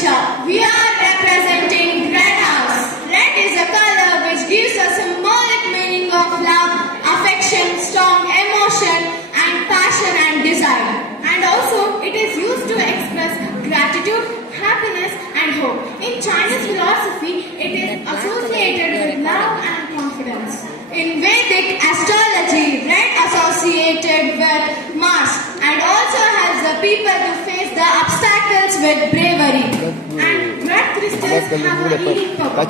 Disha. We are representing Red House. Red is a color which gives a symbolic meaning of love, affection, strong emotion and passion and desire. And also it is used to express gratitude, happiness and hope. In Chinese philosophy, it is associated with love and confidence. In Vedic astrology, red associated with Mars and also helps the people to face the obstacles with bravery. And red crystals have a healing power,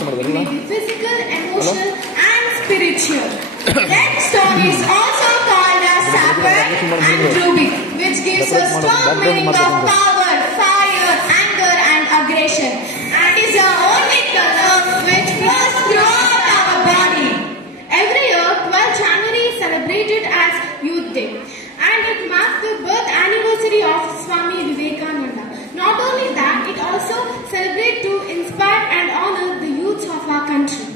physical, emotional and spiritual. Red stone is also called as sapphire and ruby, which gives a strong meaning of power, fire, anger and aggression, and is the only color which flows throughout our body. Every year, 12 January is celebrated as Youth Day, and it marks the birth anniversary of Swami Vivekananda. Not only that, it also celebrates to inspire and honor the youths of our country.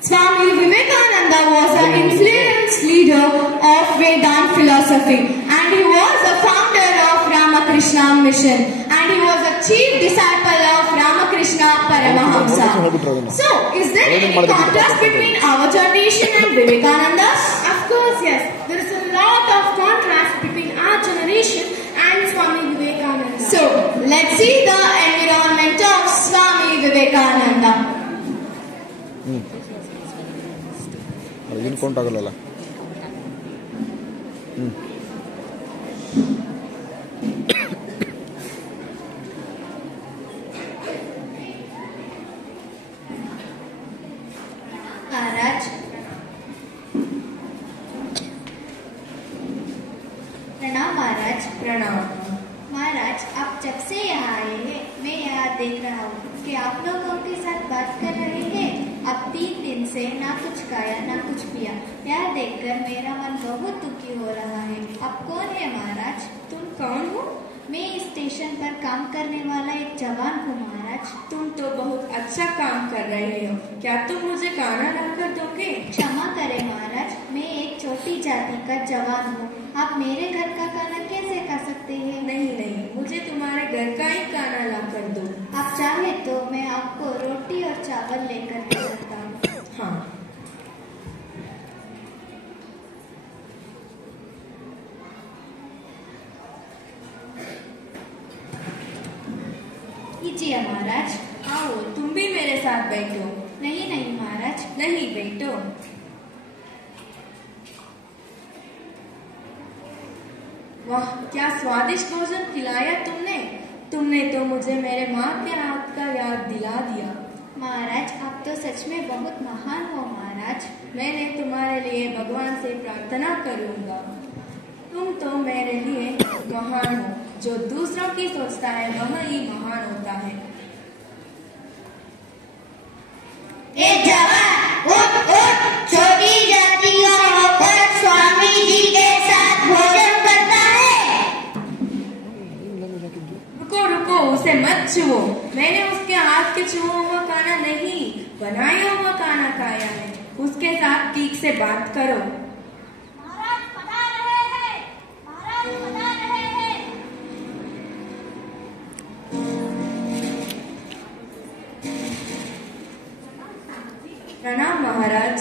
Swami Vivekananda was an influential leader of Vedanta philosophy, and he was the founder of Ramakrishna Mission, and he was a chief disciple of Ramakrishna Paramahamsa. So, is there any contrast between our generation and Vivekananda's? Of course, yes. There is a lot of contrast between our generation and Swami Vivekananda. So, let's see the environment of Swami Vivekananda. ಏನು count ಆಗಲ್ಲ महाराज प्रणाम महाराज। प्रणाम महाराज, आप जब से यहाँ आए हैं मैं यहाँ देख रहा हूँ कि आप लोगों के साथ बात कर रहे हैं। अब 3 दिन से ना कुछ खाया ना कुछ पिया। यह देखकर मेरा मन बहुत दुखी हो रहा है। आप कौन है महाराज? तुम कौन हो? मैं इस स्टेशन पर काम करने वाला एक जवान हूँ महाराज। तुम तो बहुत अच्छा काम कर रहे हो। क्या तुम मुझे खाना लाकर दोगे? क्षमा करें महाराज, मैं एक छोटी जाति का जवान हूँ। आप मेरे घर का खाना कैसे खा सकते हैं? नहीं नहीं, मुझे तुम्हारे घर का ही खाना लाकर दो। आप चाहे तो मैं आपको रोटी और चावल लेकर दे सकता हूँ। हाँ। कीजिए महाराज। आओ, तुम भी मेरे साथ बैठो। नहीं नहीं महाराज। नहीं, बैठो। वाह, क्या स्वादिष्ट भोजन खिलाया तुमने। तुमने तो मुझे मेरे माँ के हाथ का याद दिला दिया। महाराज, आप तो सच में बहुत महान हो महाराज। मैंने तुम्हारे लिए भगवान से प्रार्थना करूंगा। तुम तो मेरे लिए महान हो। जो दूसरों की सोचता है वह ही महान होता है। जवान, उठ उठ, छोटी जाति का होकर स्वामी जी के साथ भोजन करता है। रुको रुको, उसे मत छुओ। मैंने उसके हाथ के छुआ हुआ खाना नहीं, बनाया हुआ खाना खाया है। उसके साथ ठीक से बात करो। महाराज पधार रहे हैं, महाराज पधार रहे हैं। प्रणाम महाराज।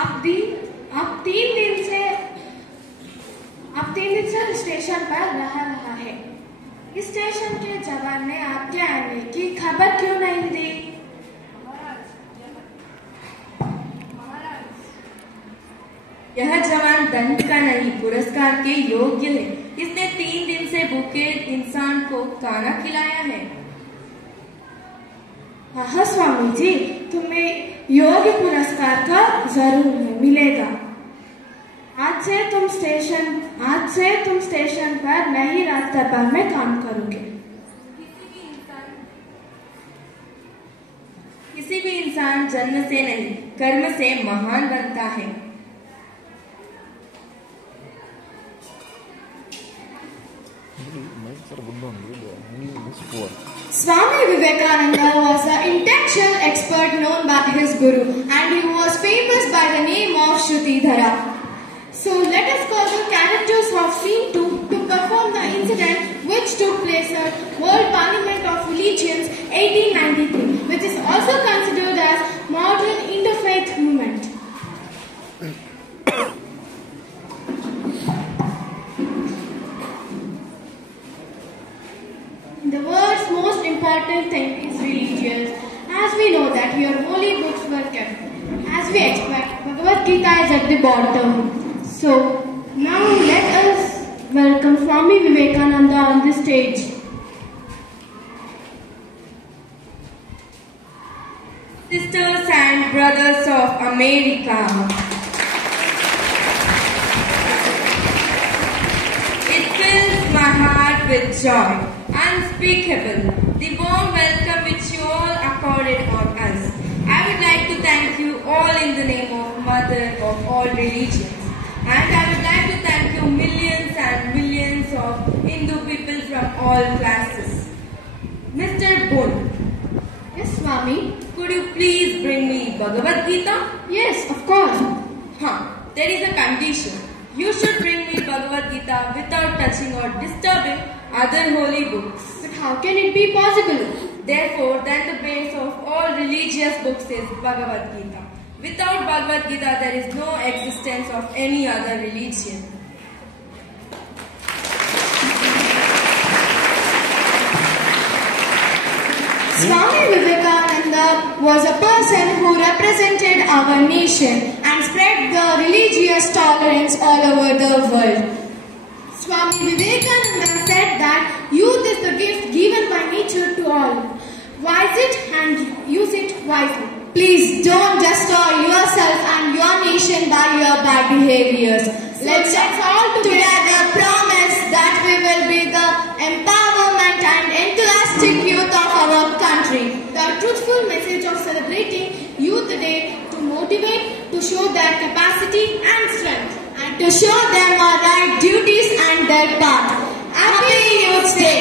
आप 3 दिन से स्टेशन पर रहा है। इस स्टेशन के जवान ने आपके आने की खबर क्यों नहीं दी? यह जवान दंड का नहीं, पुरस्कार के योग्य है। इसने 3 दिन से भूखे इंसान को खाना खिलाया है। हाँ स्वामी जी, तुम्हें योग्य पुरस्कार का जरूर मिलेगा। आज से तुम स्टेशन पर नई रास्ते पर में काम करोगे। किसी भी इंसान जन्म से नहीं, कर्म से महान बनता है। Swami Vivekananda was an intellectual expert known by his guru, and he was famous by the name of Shrutidhara. So let us go to characters of scene 2 to took place at World Parliament of Religions 1893, which is also considered as modern interfaith movement. The world's most important thing is religious, as we know that your holy books were kept. As we expect, Bhagavad Gita is at the bottom. So, now let us welcome Swami Vivekananda on the stage. Sisters and brothers of America, it fills my heart with joy unspeakable, the warm welcome which you all accorded on us. I would like to thank you all in the name of Mother of all religions. And I would like to thank you millions and millions of Hindu people from all classes. Mr. Boon, Yes, Swami. could you please bring me Bhagavad Gita? Yes, of course. There is a condition. You should bring me Bhagavad Gita without touching or disturbing other holy books. But how can it be possible? Therefore, then the base of all religious books is Bhagavad Gita. Without Bhagavad Gita, there is no existence of any other religion. Swami Vivekananda was a person who represented our nation and spread the religious tolerance all over the world. Swami Vivekananda said that youth is the gift given by nature to all. Wise it and use it wisely. Please don't destroy yourself and your nation by your bad behaviors. Let's all together promise that we will be the empowerment and enthusiastic youth of our country. The truthful message of celebrating Youth Day to motivate, to show their capacity and strength, and to show them our right duties and their path. Happy Youth Day!